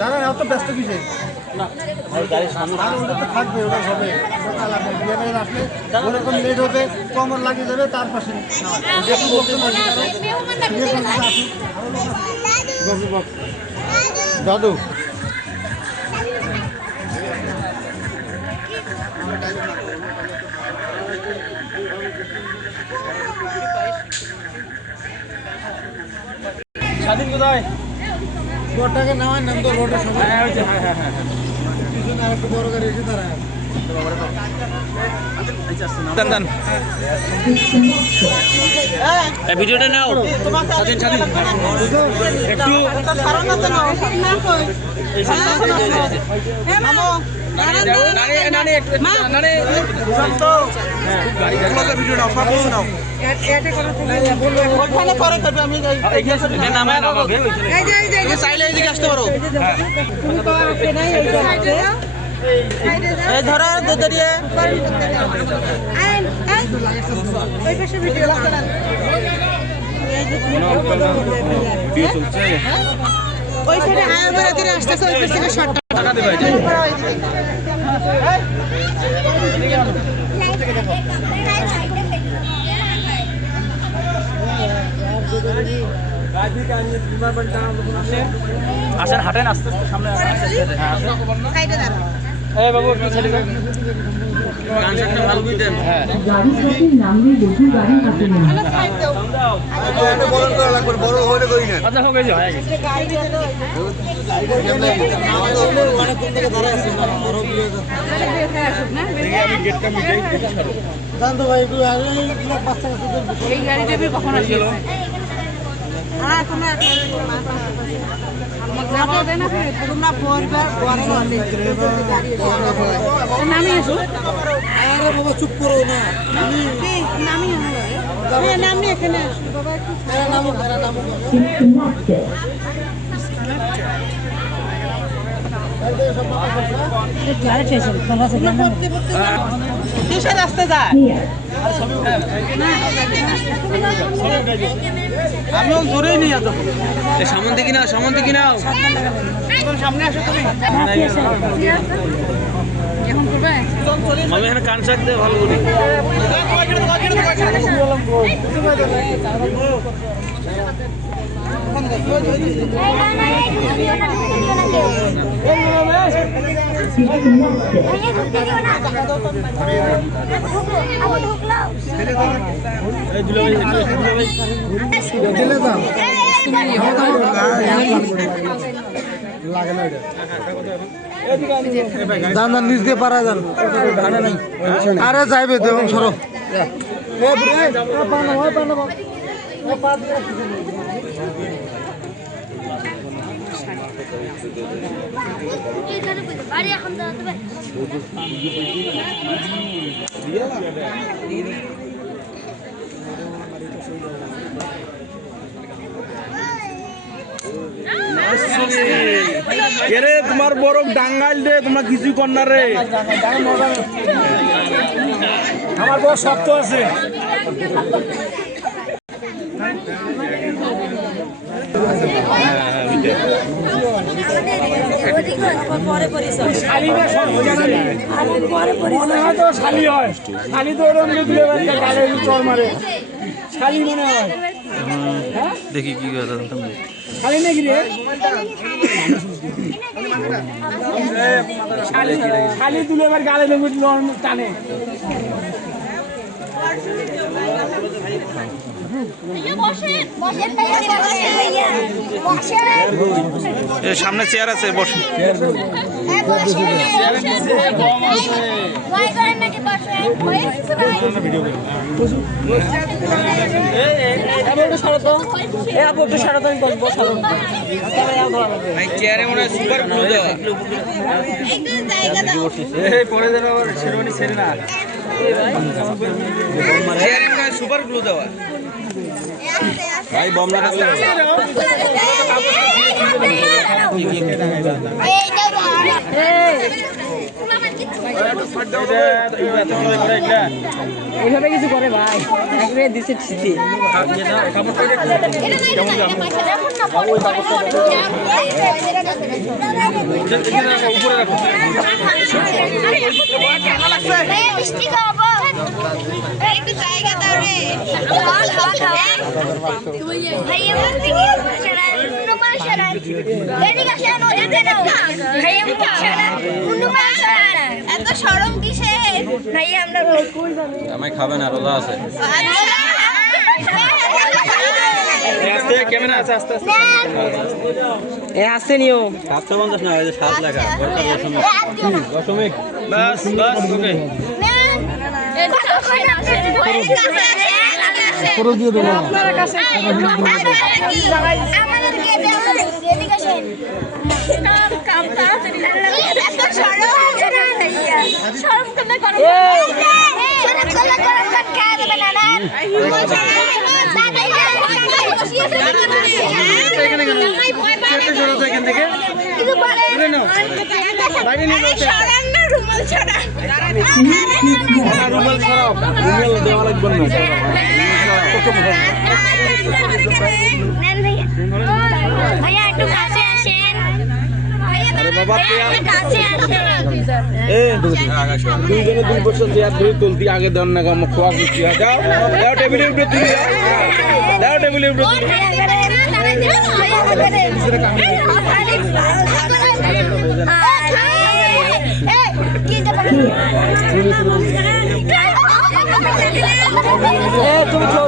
দাঁড়ান, এত ব্যস্ত কিসে? থাকবে, ওটা হবে। আসলে ওরকম লেট হবে, কমর লাগিয়ে যাবে, তার পাশে দাদু স্বাধীন কোথায়? রোডটাকে নামায় নাম তো রোডের সময়। হ্যাঁ পিছনে আর একটু বড় গাড়ি এসে দাঁড়ায়। ভিডিওটা নাও। স্বাধীন স্বাধীন একটু ধরো দুদরিয়ে ওই সাইডে হায়াবাড়া দিয়ে আসতেছে, ওই পিছনে শর্টটা টাকা দেবে। আসেন হাঁটেন আস্তে আস্তে সামনে সাইডে দাঁড়াও। এই বাবু একটু ছেড়ে দেন। গানটা ভালো বুঝেন। হ্যাঁ গাড়ি ট্রাফিক নামলে বেশি গাড়ি হাতে নেই। এটা বড় করা লাগবে, বড় হয়ে করি না। আচ্ছা হয়ে যায় গাড়ি দিতে অনেক কোন থেকে ধরে আসছে না, বড় বিয়ে আমি গেটটা মিটাই দেখি ছাড়ো। জানতো ভাই একটু আগে বাচ্চা কাচ্চাদের এই গাড়িটা भी কখন আসছিল? হ্যাঁ তোমরা যাবো দেন না, তোমরা পরিবার বড় হলে নামি এসো। আরে বাবা চুপ করো না। নামি হ্যাঁ নামি এখানে আসো বাবা, একটু নামো নামো। কিসের রাস্তা যায়? আমিও জোরেই নিয়ে যাবো। সামন দিকে নাও, সামন দিকে নাও। সামনে আসো তুমি। এখন করবে? আমি এখানে কান শাক দিয়ে ভালো করি। দান দান নিচ দিয়ে পারা যান। আরে যাইবে দেখুন সরো। রে তোমার বড় ডাঙ্গাল রে, তোমরা কিছু কর না রে। আমার বড় শক্ত আছে। দেখি কি খালি নাকি রে? খালি তুলে এবার গালে লেগে টানে। সামনে চেয়ার আছে, বসে। চেয়ারে মনে হয় সুপার গ্লু দেওয়া। পরে যেন আবার শেরওয়ানি ছেড়ে না। চেয়ারে মনে হয় সুপার গ্লু দেওয়া। ভাই বম লাগাতে হবে। এইভাবে কিছু করে ভাই একবারে দিছে ঠিকই এত সরম কিসে ভাই আমরা আমায় খাবে না রোজা আছে আস্তে ক্যামেরা আছে আস্তে আস্তে এ আসছে নিও 750 না 7 টাকা দশমিক বাস বাস ওকে পুরো দিয়ে দেবো রুমাল ছাড়াও রুমাল দেওয়া লাগবে না ভাইয়া একটু কাছে আসেন আরে বাবা কাছে আসেন দুইজনে 2 বছর চেয়ার ধরে তুলতি আগে দেন না কাম খোয়া দিছি দাও দাও টেবিলের উপরে তুলি দাও টেবিলের উপরে তুলি তুমি খাও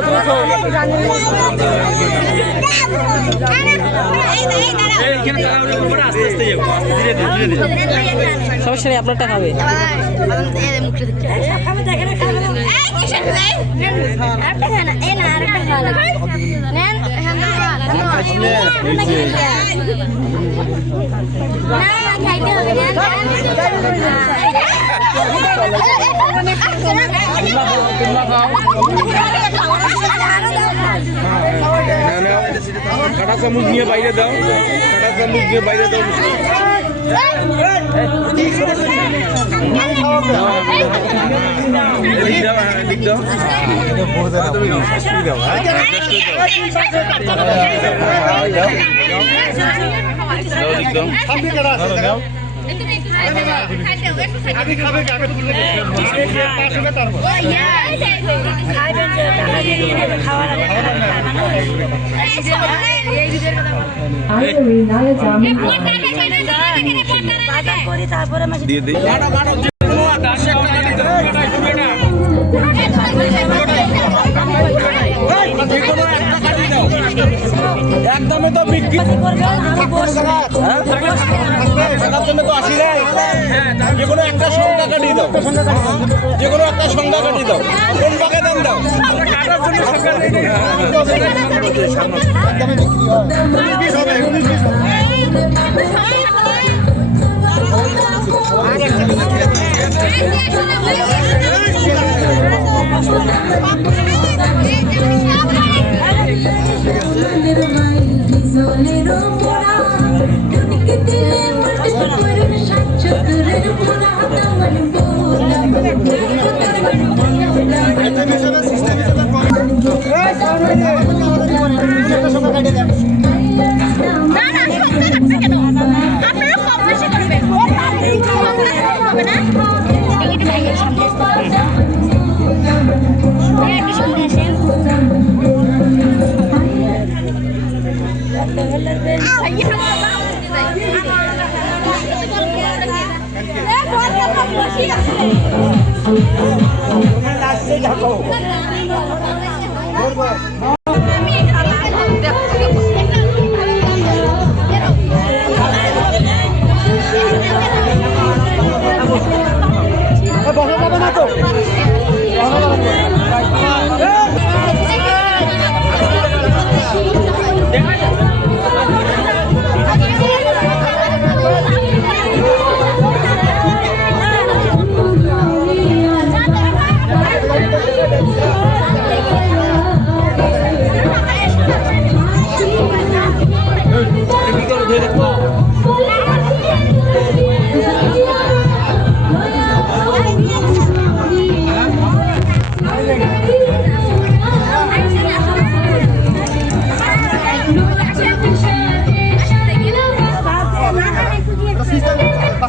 এইখানে তাড়াহুড়ো করবে না আস্তে আস্তে যাও ধীরে ধীরে সমস্যা নেই আপনারটা খাবে কাটা চামচ নিয়ে বাইরে দাও কাটা চামচ নিয়ে বাইরে দাও দিক দাও দিয়ে দিই একদমে তো বিক্রি তো আসি নাই যে কোনো একটা সংখ্যা কাটিয়ে দাও যে কোনো একটা সংখ্যা কাটিয়ে দাও কোন পাকে দাম দাও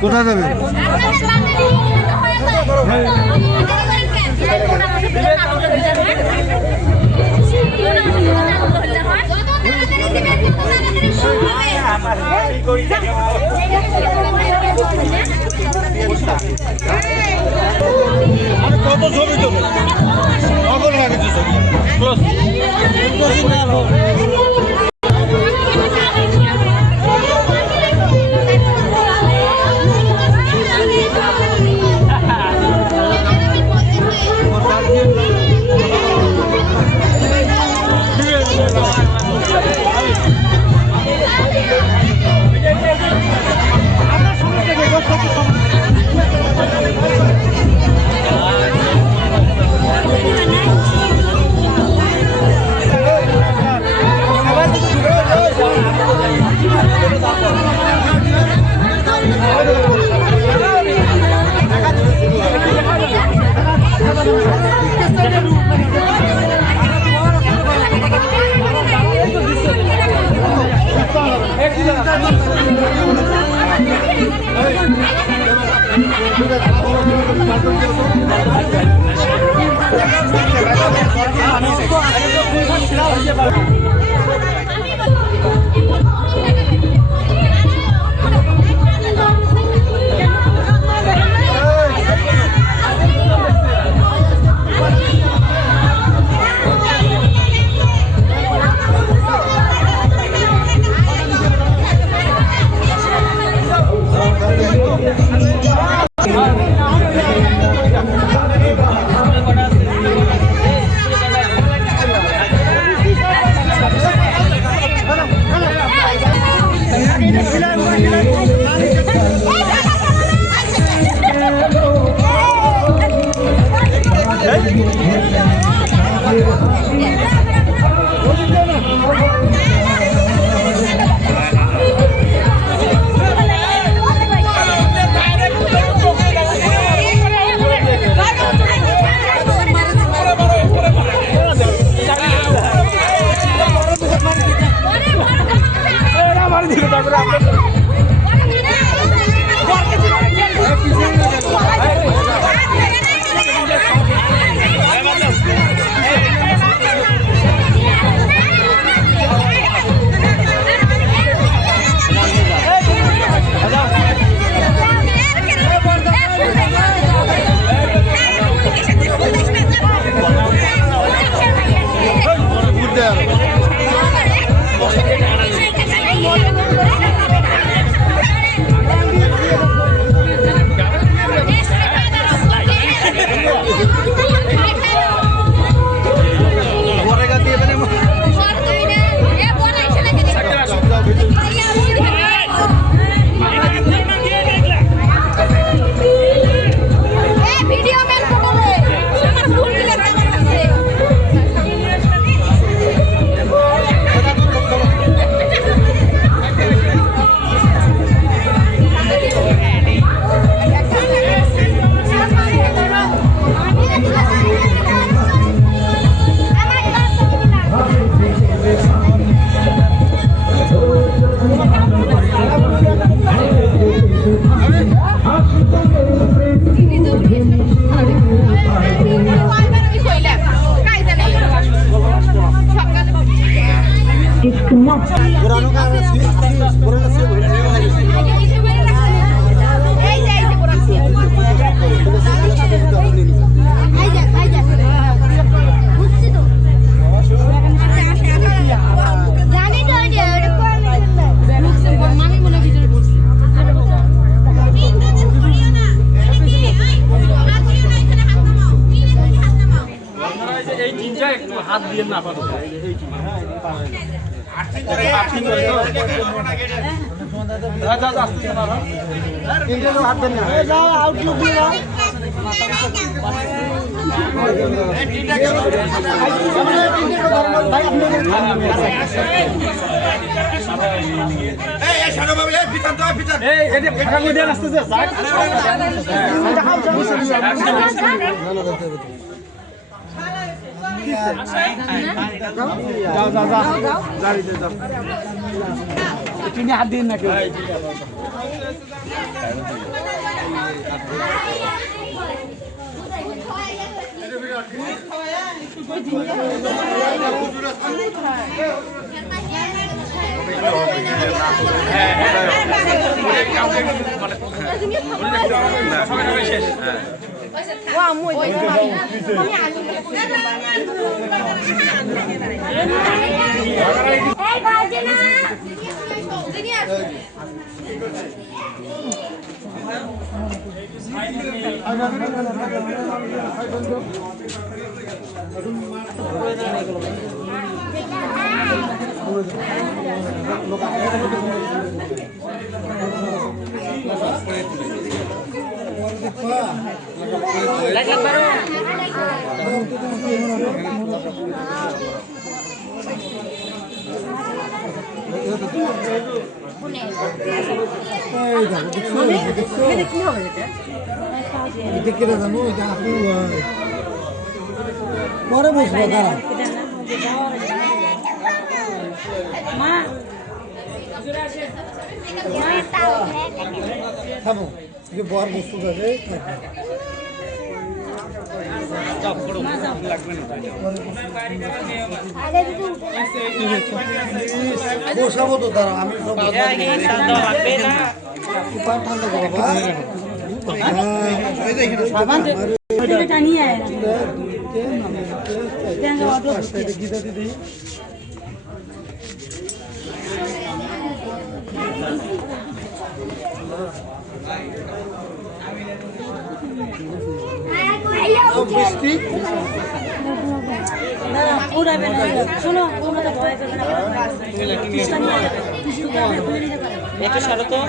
কোথায় যাবে? কত ছবি তো কখন লাগেছে ছবি হাত দিয়ে না পাবো চিনি হাত দিন না কেউ পরে বসবো দাঁড়া খাবো যে বর বস্তু থাকে বসাবো তো দাঁড়া আমি সব ঠান্ডা বৃষ্টি শোনো একটু সারো তো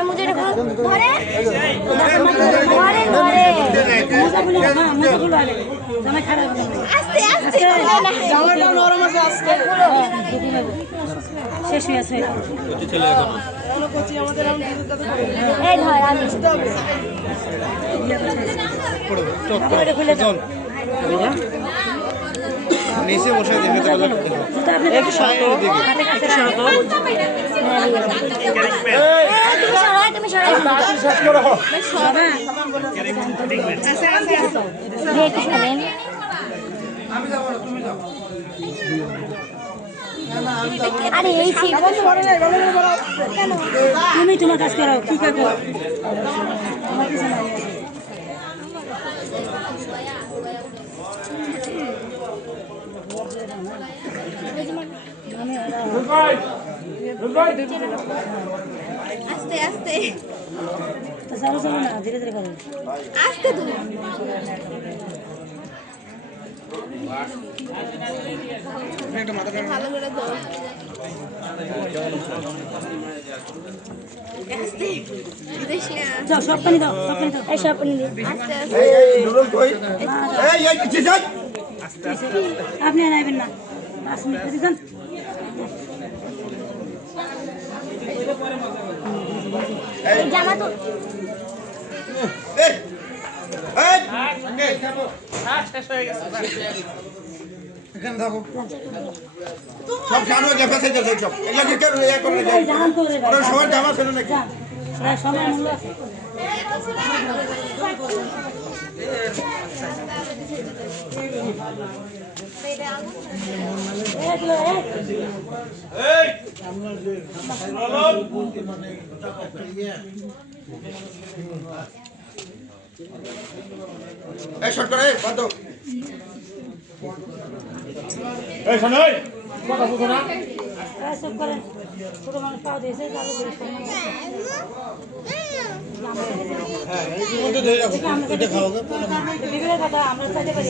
मुझे धरे आस्ते आस्ते জামাটা নরম আছে আজকে শেষ হয়ে আছে ছেলে এখনো কচি আমাদের আমি এই ধর আমি খুলে দাও নিচে বসে দেখে একটু সারো তো একটু সারো তো তুমি সরাই শেষ করো একটু সরেন আরে এই ছিল তুমি তোমার কাজ করো কি করো আস্তে আস্তে চলো চলো না ধীরে ধীরে করো আস্তে তুমি ভালো করে ধরো আস্তে বিদেশ না যাও সব পানি দাও সব পানি দাও এই সব পানি দিই আস্তে আস্তে নুডল কই এই কিছু যাই আপনি আনাইবেন না 5 মিনিট দিবেন এই জামা তো এই এই শেষ হয়ে গেছে এখানে থাকো সব জানো যে ফেসে যাচ্ছে সব এগুলা কি করে ইয়া করে এই জানান করে ভাই ওরা সবার জামা ছিল নাকি ভাই সময় মূল্য আছে এই শর্ট করে বাদ দাও এই শোনাই কথা বুঝো না সব করেন ছোট মানুষ পাও দিয়েছে চালু করে হ্যাঁ এর মধ্যে ধরে রাখো এটা খাও বিভিন্ন কথা আমরা চাইতে পারি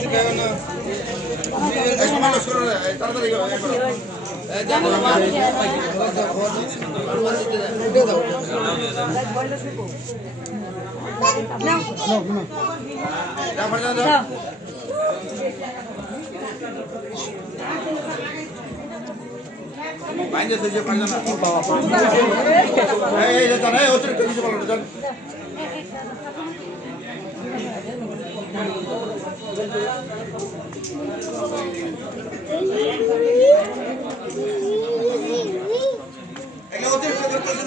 এই সমালো শুরু তাড়াতাড়ি ইয়া করো দাও বাইরে সে যে পারজন না এই যে জানা এই অতিরিক্ত কিছু বলো জান এগুলো অতিরিক্ত করতেছেন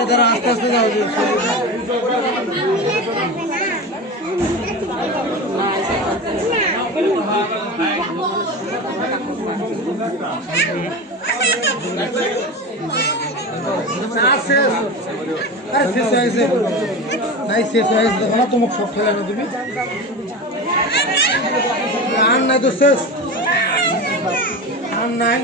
এটা আস্তে আস্তে যাও শেষ হয়েছে নাই শেষ হয়েছে দেখো না তোমাকে সব খেলে না তুমি আর নাই তো শেষ আর নাই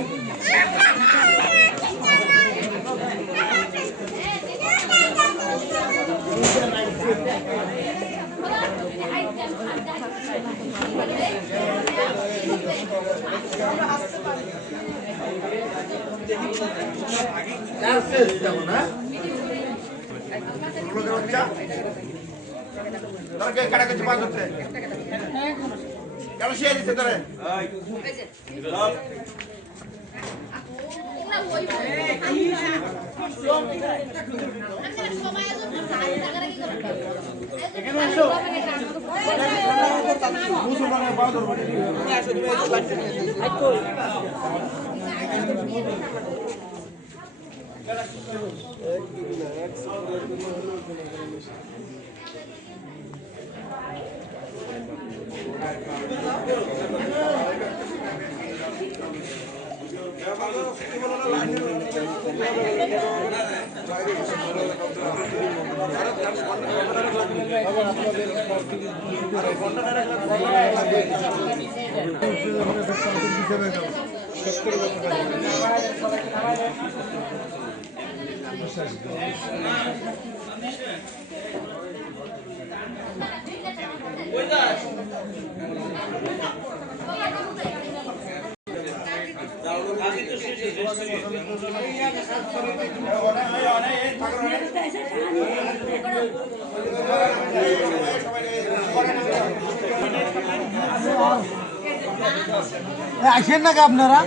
আসেন নাকি আপনারা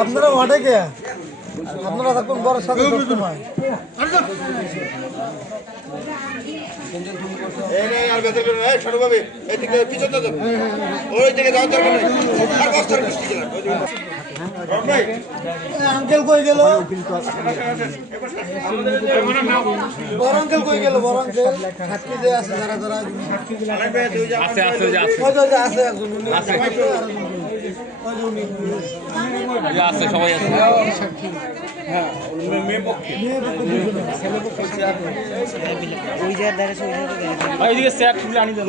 আপনারা ওয়ার্ডে কে আপনারা তখন বড় সাথে সময় ছোটভাবে এদিকে পিছনে ওই দিকে যাওয়ার দরকার নেই আর বস্তার বৃষ্টি আঙ্কেল কই গেল বড় আঙ্কেল কই গেল বড় আঙ্কেল সাক্ষী যে আছে যারা যারা আছে আছে আছে একজন উনি আছে আছে সবাই আছে হ্যাঁ মেয়ে পক্ষে ছেলে পক্ষে ওই জায়গায় দাঁড়িয়েছে ওই জায়গায় এইদিকে স্যার তুলে আনি দেন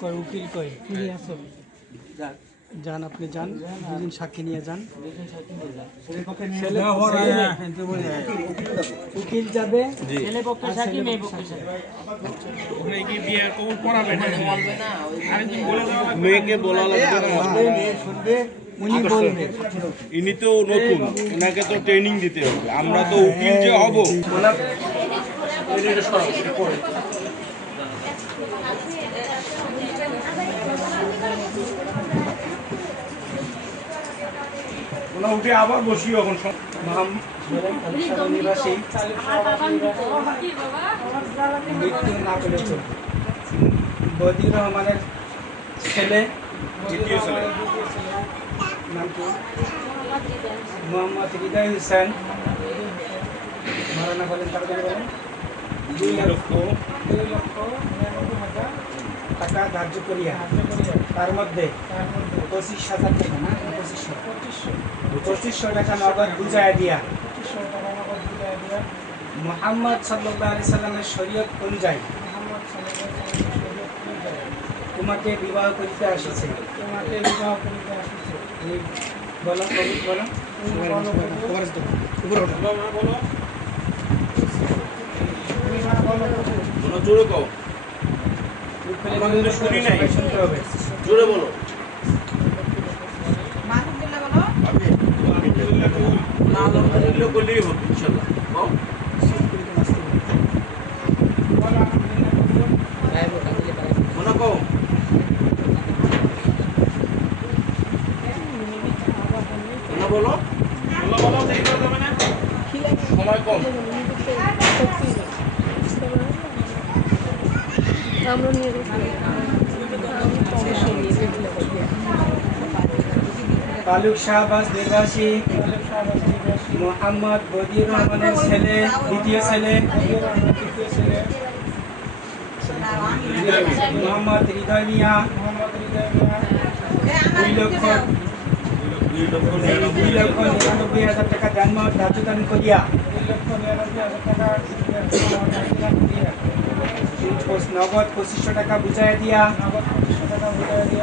কয় উকিল কয় তুমি আসো যান আপনি যান দুদিন সাক্ষী নিয়ে যান উকিল যাবে ছেলে পক্ষে সাক্ষী মেয়ে পক্ষে মেয়েকে বলা লাগবে শুনবে উনি বলবে ইনি তো নতুন ওনাকে তো ট্রেনিং দিতে হবে আমরা তো উকিল যে হব ওনা উঠে আবার বসি এখন নিবাসী মৃত্যু না পেলে চলবে বদির রহমানের ছেলে দ্বিতীয় ছেলে নাম কি মোহাম্মদ হৃদয় হোসেন মারানা বলেন তাড়াতাড়ি বলেন 2,99,000 টাকা ধার্য করিয়া তার মধ্যে 25,000 টাকা না 2500 টাকা নগদ বুঝাইয়া দিয়া মুহাম্মদ সাল্লাল্লাহু আলাইহি সাল্লামের শরীয়ত অনুযায়ী তোমাকে বিবাহ করিতে আসিছে। তোমাকে বিবাহ করিতে আসিছে। বলো কবুল বলো। জোরে কও, শুনি নাই, শুনতে হবে। জোরে বলো। না আলহামদুলিল্লাহ বললেই হবে ইনশাআল্লাহ। কও। মনে কও। মনে বলো। সময় কম। বালুক শাহবাজ নির্বাসী মোহাম্মদ বদিউর রহমানের ছেলে, দ্বিতীয় ছেলে মোহাম্মদ হৃদয় মিয়া 2,99,000 টাকা জন্ম দান করিয়া নগদ 2500 টাকা বুঝাইয়া দিয়া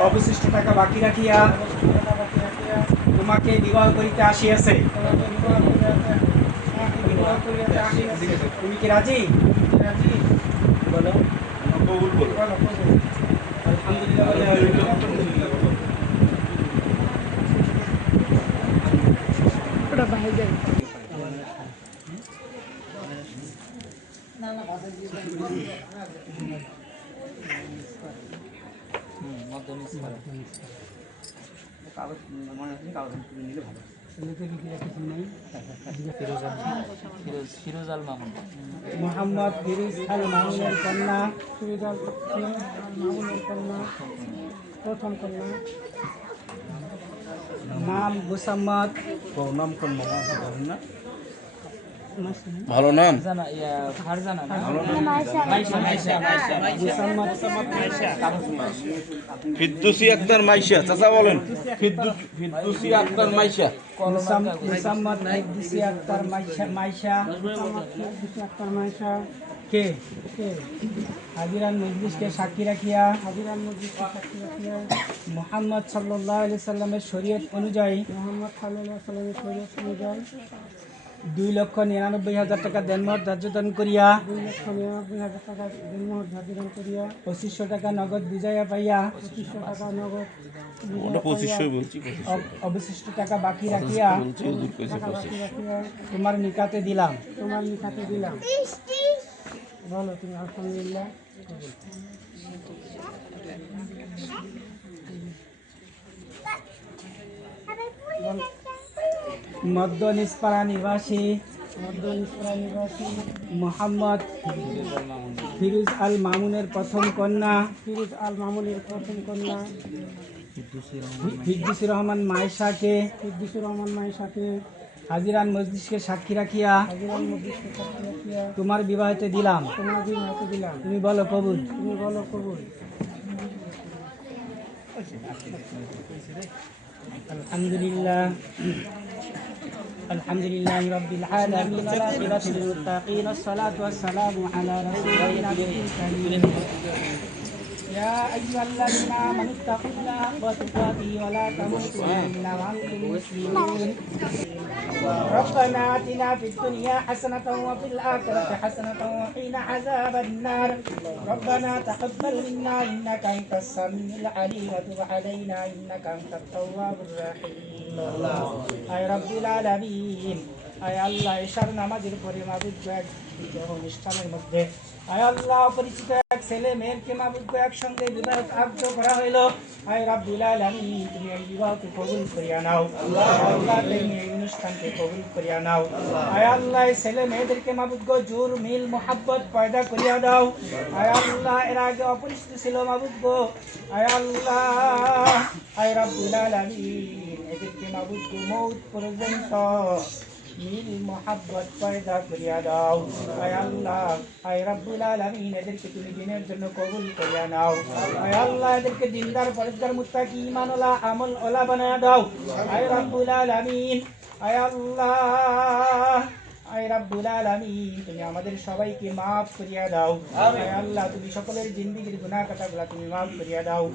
অবশিষ্ট টাকা বাকি রাখিয়া তোমাকে বিবাহ করিতে আসিয়াছে। তুমি কি রাজি? বলো। কবুল বলো। ফিরোজাল মামুন, মোহাম্মদ ফিরোজ আল মামুনের কন্যা, ফিরোজ আল মামুনের কন্যা, প্রথম কন্যা। নাম গোসাম্মদ। নাম কোন না? ভালো নাম। জানা ইয়া ফারজানা না? ফিরদৌসী আক্তার মাইশা, চাচা বলেন। ফিরদৌসী আক্তার মাইশা। গোসাম্মদ ফিরদৌসী আক্তার মাইশা কে হাজিরান মজলিসকে সাক্ষী রাখিয়া মুহাম্মদ সাল্লাল্লাহু আলাইহি সাল্লামের শরীয়ত অনুযায়ী 2,99,000 টাকা দেনমোহর ধার্যদান করিয়া 2500 টাকা নগদ বুঝাইয়া পাইয়া অবশিষ্ট টাকা বাকি রাখিয়া তোমার নিকাতে দিলাম। বলো তুমি আলহামদুলিল্লাহ। মধ্য নিসপাড়া নিবাসী মোহাম্মদ ফিরোজ আল মামুনের প্রথম কন্যা ফিরদৌসী রহমান মাইশাকে হাজিরান মজলিসকে সাক্ষী রাখিয়া তোমার বিবাহতে দিলাম। তুমি বলো কবুল। আলহামদুলিল্লাহ রাব্বিল আলামিন ওয়া আখিরাতুল মুত্তাকিন আসসালাতু ওয়াসসালামু আলা রাসূলিল্লাহ কারীম يا أيها الذين آمنوا اتقوا الله حق تقاته ولا تموتن إلا وأنتم مسلمون ربنا آتنا في الدنيا حسنة وفي الآخرة حسنة وقنا عذاب النار ربنا تقبل منا إنك أنت السميع العليم وتب علينا إنك أنت التواب الرحيم أي رب العالمين أي الله إشار নামাজের পরে মাবুদ অনুষ্ঠানের মধ্যে আয় আল্লাহ পরিচিত এক ছেলে মেয়েকে মাবুদ একসঙ্গে বিবাহ আব্দ করা হইল। আয় রাব্বুল আলামিন তুমি এই বিবাহকে কবুল করিয়া নাও। আল্লাহ তুমি এই অনুষ্ঠানকে কবুল করিয়া নাও। আয় আল্লাহ ছেলে মেয়েদেরকে মাবুদ জোর মিল মোহাব্বত পয়দা করিয়া দাও। আয় আল্লাহ এর আগে অপরিচিত ছিল মাবুদ আয় আল্লাহ আয় রাব্বুল আলামিন এদেরকে মাবুদ মৌত পর্যন্ত মিল মোহাব্বত পয়দা করিয়া দাও। আয় আল্লাহ আয় রাব্বুল আলামিন এদেরকে তুমি দিনের জন্য কবুল করিয়া নাও। আয় আল্লাহ এদেরকে দিনদার পরেজগার মুত্তাকি ঈমানওয়ালা আমলওয়ালা বানায়া দাও। আয় রাব্বুল আলামিন আয় আল্লাহ আয় রাব্বুল আলামিন তুমি আমাদের সবাইকে maaf করিয়া দাও আয় আল্লাহ তুমি সকলের জিন্দেগীর গুনাহ কাটাগুলো তুমি maaf করিয়া দাও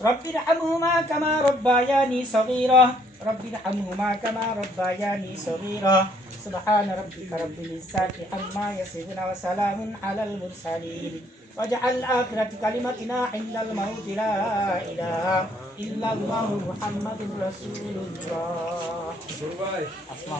رب ارحمهما كما ربياني صغيرا رب ارحمهما كما ربياني صغيرا سبحان ربك رب العزة عما يصفون وسلام على المرسلين واجعل آخرة كلمتنا عند الموت لا إله إلا الله محمد رسول الله